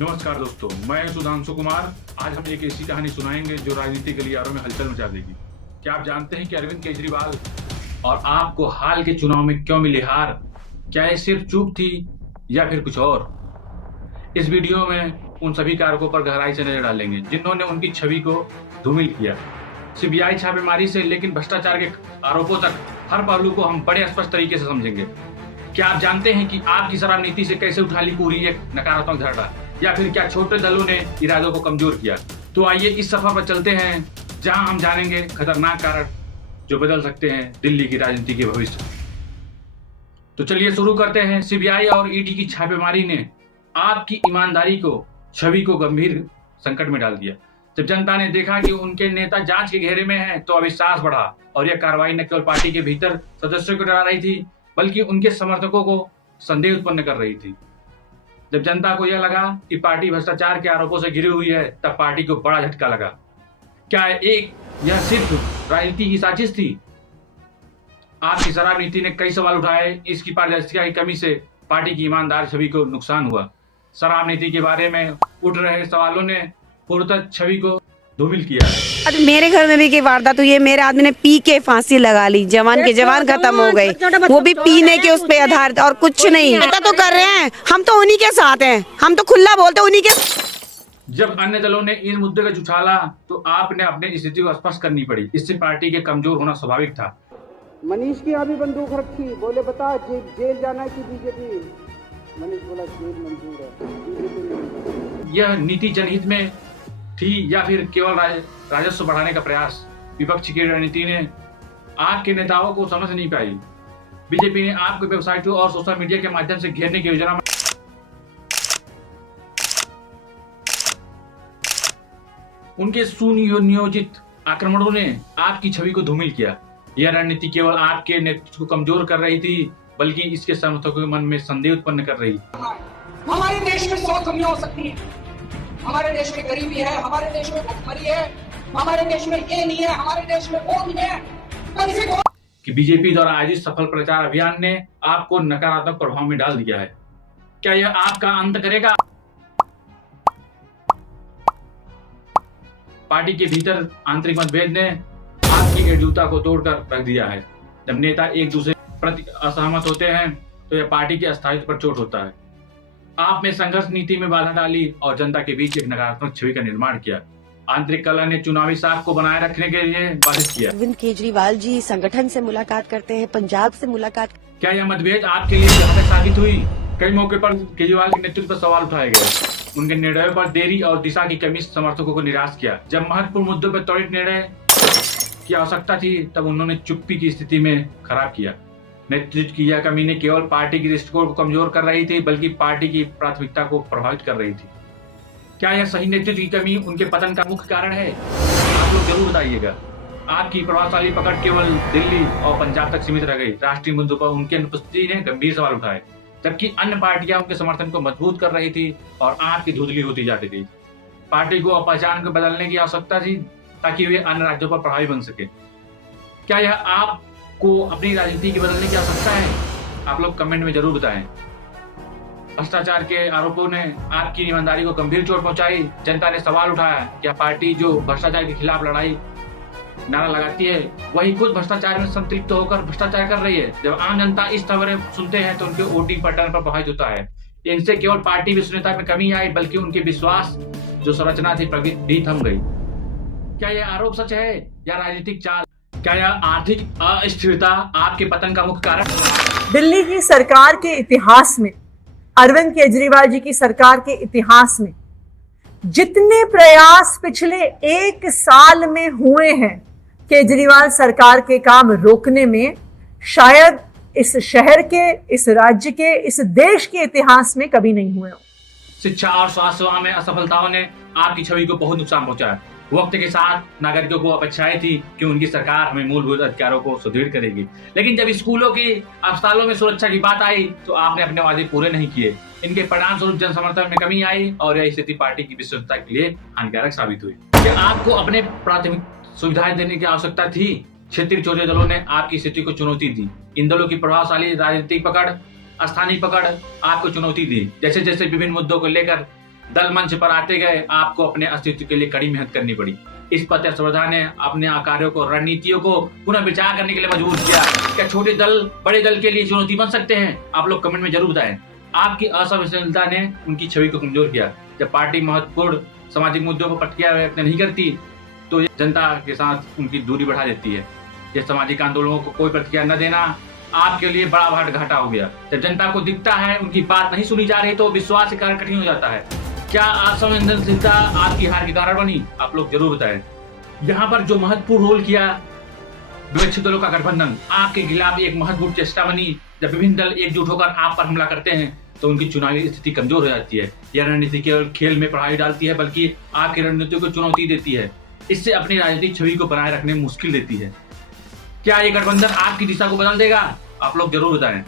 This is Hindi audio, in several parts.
नमस्कार दोस्तों, मैं सुधांशु कुमार। आज हम एक ऐसी कहानी सुनाएंगे जो राजनीति गलियारों में हलचल मचा देगी। क्या आप जानते हैं कि अरविंद केजरीवाल और आपको हाल के चुनाव में क्यों मिली हार? क्या ये सिर्फ चूक थी या फिर कुछ और? इस वीडियो में उन सभी कारकों पर गहराई से नजर डालेंगे जिन्होंने उनकी छवि को धूमिल किया। सीबीआई छापेमारी से लेकिन भ्रष्टाचार के आरोपों तक हर पहलू को हम बड़े स्पष्ट तरीके से समझेंगे। क्या आप जानते हैं कि आपकी शराब नीति से कैसे उठा ली पूरी एक नकारात्मक धारणा, या फिर क्या छोटे दलों ने इरादों को कमजोर किया? तो आइए इस सफर पर चलते हैं जहां हम जानेंगे खतरनाक कारक जो बदल सकते हैं दिल्ली की राजनीति के भविष्य। तो चलिए शुरू करते हैं। सीबीआई और ईडी की छापेमारी ने आपकी ईमानदारी को, छवि को गंभीर संकट में डाल दिया। जब जनता ने देखा कि उनके नेता जांच के घेरे में हैं, तो अविश्वास बढ़ा और यह कार्रवाई न केवल पार्टी के भीतर सदस्यों को डरा रही थी, बल्कि उनके समर्थकों को संदेह उत्पन्न कर रही थी। जब जनता को यह लगा कि पार्टी भ्रष्टाचार के आरोपों से घिरी हुई है, तब पार्टी को बड़ा झटका लगा। क्या यह सिर्फ राजनीति की साजिश थी? आपकी शराब नीति ने कई सवाल उठाए। इसकी पारदर्शिता की कमी से पार्टी की ईमानदार छवि को नुकसान हुआ। शराब नीति के बारे में उठ रहे सवालों ने पुरतः छवि को धूमिल किया है। अरे मेरे घर में भी की वारदात हुई है। मेरे आदमी ने पी के फांसी लगा ली। जवान के जवान खत्म हो गए, वो भी पीने के उस पे आधारित और कुछ नहीं। ऐसा तो कर रहे हैं, हम तो उन्हीं के साथ हैं। हम तो खुला बोलते उन्हीं के। जब अन्य दलों ने इस मुद्दे को उछाला, तो आपने अपनी स्थिति को स्पष्ट करनी पड़ी। इससे पार्टी के कमजोर होना स्वाभाविक था। मनीष की अभी बंदूक रखी, बोले बता जेल जाना है कि बीजेपी? मनीष बोला जेल मंजूर है, बीजेपी। यह नीति जनहित में थी या फिर केवल राजस्व बढ़ाने का प्रयास? विपक्ष की रणनीति ने आपके नेताओं को समझ नहीं पाई। बीजेपी ने आपको वेबसाइटों और सोशल मीडिया के माध्यम से घेरने की योजना। उनके सुनियोजित आक्रमणों ने आपकी छवि को धूमिल किया। यह रणनीति केवल आपके नेतृत्व को कमजोर कर रही थी, बल्कि इसके समर्थकों के मन में संदेह उत्पन्न कर रही। हमारे देश में 100 कमियां हो सकती हैं। हमारे देश में गरीबी है, हमारे देश में भुखमरी है, हमारे देश में ये नहीं है, हमारे देश में वो नहीं है। कि बीजेपी द्वारा आयोजित सफल प्रचार अभियान ने आपको नकारात्मक प्रभाव में डाल दिया है। क्या यह आपका अंत करेगा? पार्टी के भीतर आंतरिक मतभेद ने आपकी एकजुटता को तोड़कर रख दिया है। जब नेता एक दूसरे प्रति असहमत होते हैं, तो यह पार्टी के अस्तित्व पर चोट होता है। आपने संघर्ष नीति में बाधा डाली और जनता के बीच एक नकारात्मक छवि का निर्माण किया। आंतरिक कलह ने चुनावी साख को बनाए रखने के लिए बाधित किया। अरविंद केजरीवाल जी संगठन से मुलाकात करते हैं, पंजाब से मुलाकात। क्या यह मतभेद आपके लिए घातक साबित हुई? कई मौके पर केजरीवाल के नेतृत्व पर सवाल उठाए गए। उनके निर्णयों पर देरी और दिशा की कमी समर्थकों को निराश किया। जब महत्वपूर्ण मुद्दों पर त्वरित निर्णय की आवश्यकता थी, तब उन्होंने चुप्पी की स्थिति में खराब किया। नेतृत्व की यह कमी ने केवल पार्टी की दृष्टिकोण को कमजोर कर रही थी, बल्कि पार्टी की प्राथमिकता को प्रभावित कर रही थी। क्या यह सही नेतृत्व की कमी उनके पतन का मुख्य कारण है? आप लोग जरूर बताइएगा। आपकी प्रभावशाली पकड़ केवल दिल्ली और पंजाब तक सीमित रह गई। राष्ट्रीय मुद्दों पर उनकी अनुपस्थिति ने गंभीर सवाल उठाए, जबकि अन्य पार्टियां उनके समर्थन को मजबूत कर रही थी और आपकी धुंधली होती जाती थी। पार्टी को पहचान को बदलने की आवश्यकता थी ताकि वे अन्य राज्यों पर प्रभावी बन सके। क्या यह आपको अपनी राजनीति की बदलने की आवश्यकता है? आप लोग कमेंट में जरूर बताएं। भ्रष्टाचार के आरोपों ने आपकी ईमानदारी को गंभीर चोट पहुंचाई। जनता ने सवाल उठाया, क्या पार्टी जो भ्रष्टाचार के खिलाफ लड़ाई नारा लगाती है, वही खुद भ्रष्टाचार में संतृप्त होकर भ्रष्टाचार कर रही है? जब आम जनता इस खबरें सुनते हैं, तो उनके वोटिंग पैटर्न पर प्रभावित होता है। इनसे केवल पार्टी विश्वसनीयता में कमी आई, बल्कि उनके विश्वास जो संरचना थी भी थम गई। क्या यह आरोप सच है या राजनीतिक चाल? क्या यह आर्थिक अस्थिरता आपके पतन का मुख्य कारण? दिल्ली की सरकार के इतिहास में, अरविंद केजरीवाल जी की सरकार के इतिहास में जितने प्रयास पिछले 1 साल में हुए हैं केजरीवाल सरकार के काम रोकने में, शायद इस शहर के, इस राज्य के, इस देश के इतिहास में कभी नहीं हुए हो। शिक्षा और स्वास्थ्य सेवा में असफलताओं ने आपकी छवि को बहुत नुकसान पहुंचाया। वक्त के साथ नागरिकों को अपेक्षाएं थी कि उनकी सरकार हमें मूलभूत अधिकारों को सुदृढ़ करेगी, लेकिन जब स्कूलों की अस्पतालों में सुरक्षा की बात आई, तो आपने अपने वादे पूरे नहीं किए। इनके परिणाम स्वरूप जन समर्थन में कमी आई और यह स्थिति पार्टी की विश्वसनीयता के लिए हानिकारक साबित हुई। क्या आपको अपने प्राथमिक सुविधाएं देने की आवश्यकता थी? क्षेत्रीय छोटे दलों ने आपकी स्थिति को चुनौती दी। इन दलों की प्रभावशाली राजनीतिक पकड़, स्थानीय पकड़ आपको चुनौती दी। जैसे जैसे विभिन्न मुद्दों को लेकर दल मंच पर आते गए, आपको अपने अस्तित्व के लिए कड़ी मेहनत करनी पड़ी। इस प्रतिस्पर्धा ने अपने कार्यों को, रणनीतियों को पुनः विचार करने के लिए मजबूर किया। क्या छोटे दल बड़े दल के लिए चुनौती बन सकते हैं? आप लोग कमेंट में जरूर बताएं। आपकी असंवेदनशीलता ने उनकी छवि को कमजोर किया। जब पार्टी महत्वपूर्ण सामाजिक मुद्दों पर प्रतिक्रिया व्यक्त नहीं करती तो जनता के साथ उनकी दूरी बढ़ा देती है। यह सामाजिक आंदोलनों को कोई प्रतिक्रिया न देना आपके लिए बड़ा भाट घाटा हो गया। जब जनता को दिखता है उनकी बात नहीं सुनी जा रही तो विश्वास के कारण कठिन हो जाता है। क्या असंवेदनशीलता आपकी हार के कारण बनी? आप लोग जरूर बताएं। यहाँ पर जो महत्वपूर्ण रोल किया विपक्षी दलों का गठबंधन आपके खिलाफ एक महत्वपूर्ण चेष्टा बनी। जब विभिन्न दल एकजुट होकर आप पर हमला करते हैं तो उनकी चुनावी स्थिति कमजोर हो जाती है। यह रणनीति केवल खेल में प्रभावी डालती है बल्कि आपकी रणनीति को चुनौती देती है। इससे अपनी राजनीतिक छवि को बनाए रखने में मुश्किल देती है। क्या ये गठबंधन आपकी दिशा को बदल देगा? आप लोग जरूर बताएं।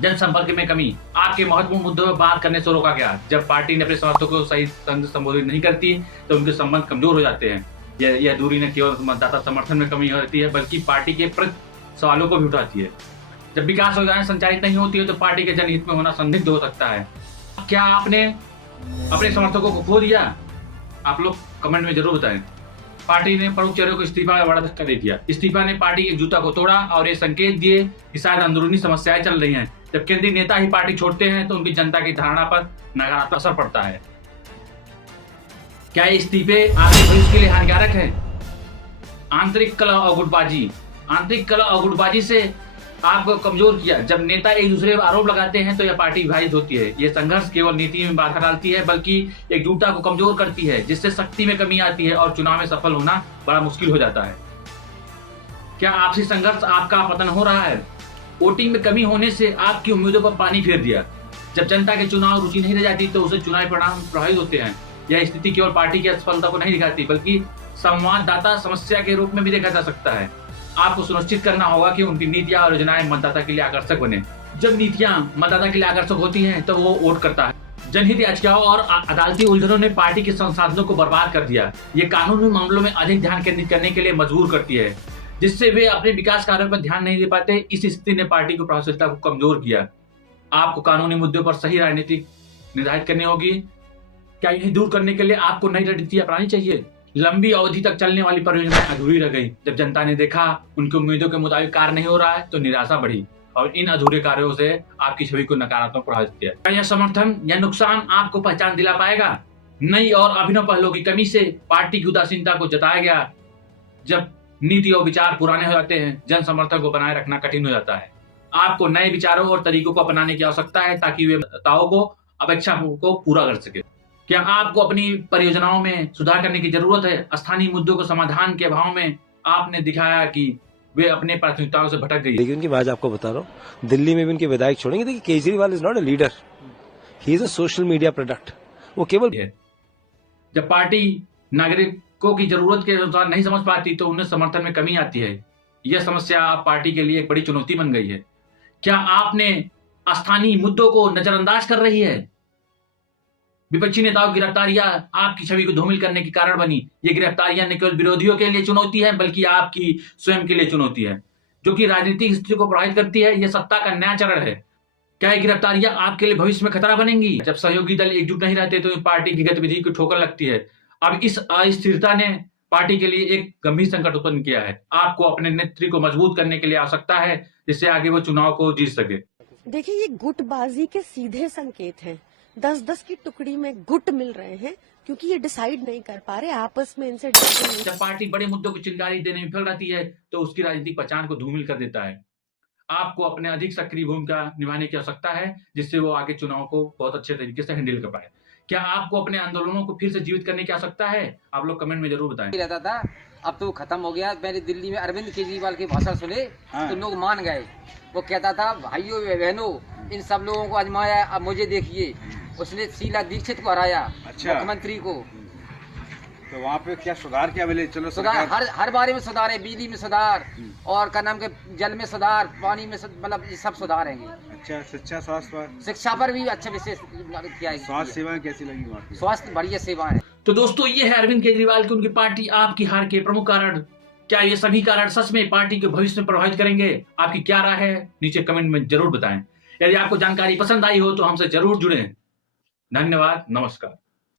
जनसंपर्क में कमी आपके महत्वपूर्ण मुद्दों पर बात करने से रोका गया। जब पार्टी ने अपने समर्थकों को सही संबोधित नहीं करती तो उनके संबंध कमजोर हो जाते हैं। यह दूरी न केवल मतदाता समर्थन में कमी होती है बल्कि पार्टी के प्रति सवालों को भी उठाती है। जब विकास योजनाएं संचालित नहीं होती है तो पार्टी के जनहित में होना संदिग्ध हो सकता है। क्या आपने अपने समर्थकों को खो दिया? आप लोग कमेंट में जरूर बताएं। पार्टी ने प्रमुख चेहरे को इस्तीफा का बड़ा धक्का दे दिया। इस्तीफा ने पार्टी की एकजुटता को तोड़ा और ये संकेत दिए कि शायद अंदरूनी समस्याएं चल रही हैं। जब केंद्रीय नेता ही पार्टी छोड़ते हैं तो उनकी जनता की धारणा पर नकारात्मक असर पड़ता है। क्या ये इस्तीफे आपके भविष्य के लिए हानिकारक है? आंतरिक कलह और गुटबाजी से आपको कमजोर किया। जब नेता एक दूसरे पर आरोप लगाते हैं तो यह पार्टी विभाजित होती है। यह संघर्ष केवल नीति में बाधा डालती है बल्कि एकजुटता को कमजोर करती है, जिससे शक्ति में कमी आती है और चुनाव में सफल होना बड़ा मुश्किल हो जाता है। क्या आपसी संघर्ष आपका पतन हो रहा है? वोटिंग में कमी होने से आपकी उम्मीदों पर पानी फेर दिया। जब जनता के चुनाव रुचि नहीं रह जाती तो उसे चुनावी परिणाम प्रभावित होते हैं। यह स्थिति केवल पार्टी की असफलता को नहीं दिखाती बल्कि संवाददाता समस्या के रूप में भी देखा जा सकता है। आपको सुनिश्चित करना होगा कि उनकी नीतियां और योजनाएं मतदाता के लिए आकर्षक बने। जब नीतियां मतदाता के लिए आकर्षक होती हैं तो वो वोट करता है। जनहित याचिकाओं और अदालती उलझनों ने पार्टी के संसाधनों को बर्बाद कर दिया। ये कानूनी मामलों में अधिक ध्यान केंद्रित करने के लिए मजबूर करती है, जिससे वे अपने विकास कार्यों पर ध्यान नहीं दे पाते। इस स्थिति ने पार्टी की प्रभावशीलता को कमजोर किया। आपको कानूनी मुद्दों पर सही राजनीति निर्धारित करनी होगी। क्या इन्हें दूर करने के लिए आपको नई रणनीति अपनानी चाहिए? लंबी अवधि तक चलने वाली परियोजनाएं अधूरी रह गई। जब जनता ने देखा उनकी उम्मीदों के मुताबिक कार्य नहीं हो रहा है तो निराशा बढ़ी और इन अधूरे कार्यों से आपकी छवि को नकारात्मक प्रभावित किया। क्या यह समर्थन या नुकसान आपको पहचान दिला पाएगा? नई और अभिनव पहलों की कमी से पार्टी की उदासीनता को जताया गया। जब नीति और विचार पुराने हो जाते हैं, जन समर्थन को बनाए रखना कठिन हो जाता है। आपको नए विचारों और तरीकों को अपनाने की आवश्यकता है ताकि वे मतदाताओं को अपेक्षाओं को पूरा कर सके। क्या आपको अपनी परियोजनाओं में सुधार करने की जरूरत है? स्थानीय मुद्दों को समाधान के अभाव में आपने दिखाया कि वे अपने प्राथमिकताओं से भटक गई। देखिए उनकी बात आपको बता रहा हूँ, दिल्ली में भी उनके विधायक छोड़ेंगे। देखिए Kejriwal is not a leader, he is a social media product. वो केवल है जब पार्टी नागरिकों की जरूरत के अनुसार नहीं समझ पाती तो उन्हें समर्थन में कमी आती है। यह समस्या आप पार्टी के लिए एक बड़ी चुनौती बन गई है। क्या आपने स्थानीय मुद्दों को नजरअंदाज कर रही है? विपक्षी नेताओं की गिरफ्तारियां आपकी छवि को धूमिल करने के कारण बनी। ये गिरफ्तारियां न केवल विरोधियों के लिए चुनौती है बल्कि आपकी स्वयं के लिए चुनौती है, जो कि राजनीतिक स्थिति को प्रभावित करती है। यह सत्ता का नया चरण है। क्या ये गिरफ्तारियां आपके लिए भविष्य में खतरा बनेंगी? जब सहयोगी दल एकजुट नहीं रहते तो पार्टी की गतिविधि को ठोकर लगती है। अब इस अस्थिरता ने पार्टी के लिए एक गंभीर संकट उत्पन्न किया है। आपको अपने नेतृत्व को मजबूत करने के लिए आवश्यकता है जिससे आगे वो चुनाव को जीत सके। देखिए, ये गुटबाजी के सीधे संकेत हैं। 10-10 की टुकड़ी में गुट मिल रहे हैं क्योंकि ये डिसाइड नहीं कर पा रहे आपस में। इनसे जब पार्टी बड़े मुद्दों को चिंगारी देने में विफल रहती है तो उसकी राजनीतिक पहचान को धूमिल कर देता है। आपको अपने अधिक सक्रिय भूमिका निभाने की आवश्यकता है जिससे वो आगे चुनाव को बहुत अच्छे तरीके से हैंडल कर पाए। क्या आपको अपने आंदोलनों को फिर से जीवित करने की आवश्यकता है? आप लोग कमेंट में जरूर बताएं। रहता था, अब तो खत्म हो गया। मैंने दिल्ली में अरविंद केजरीवाल के भाषण सुने तो लोग मान गए। वो कहता था, भाइयों बहनों, इन सब लोगों को आजमाया, अब मुझे देखिए। उसने शीला दीक्षित को हराया, मुख्यमंत्री को। तो वहाँ पे क्या सुधार क्या मिले? चलो सुधार हर बारे में सुधार है। बिजली में सुधार और क्या नाम के जल में सुधार, पानी में मतलब ये सब सुधार है। अच्छा, शिक्षा स्वास्थ्य शिक्षा पर भी अच्छा विशेष किया है। स्वास्थ्य सेवाएं कैसी लगी वहाँ की? स्वास्थ्य बढ़िया सेवा है। तो दोस्तों, ये है अरविंद केजरीवाल की उनकी पार्टी आपकी हार के प्रमुख कारण। क्या ये सभी कारण सच में पार्टी के भविष्य में प्रभावित करेंगे? आपकी क्या राय है? नीचे कमेंट में जरूर बताएं। यदि आपको जानकारी पसंद आई हो तो हमसे जरूर जुड़ें। धन्यवाद, नमस्कार।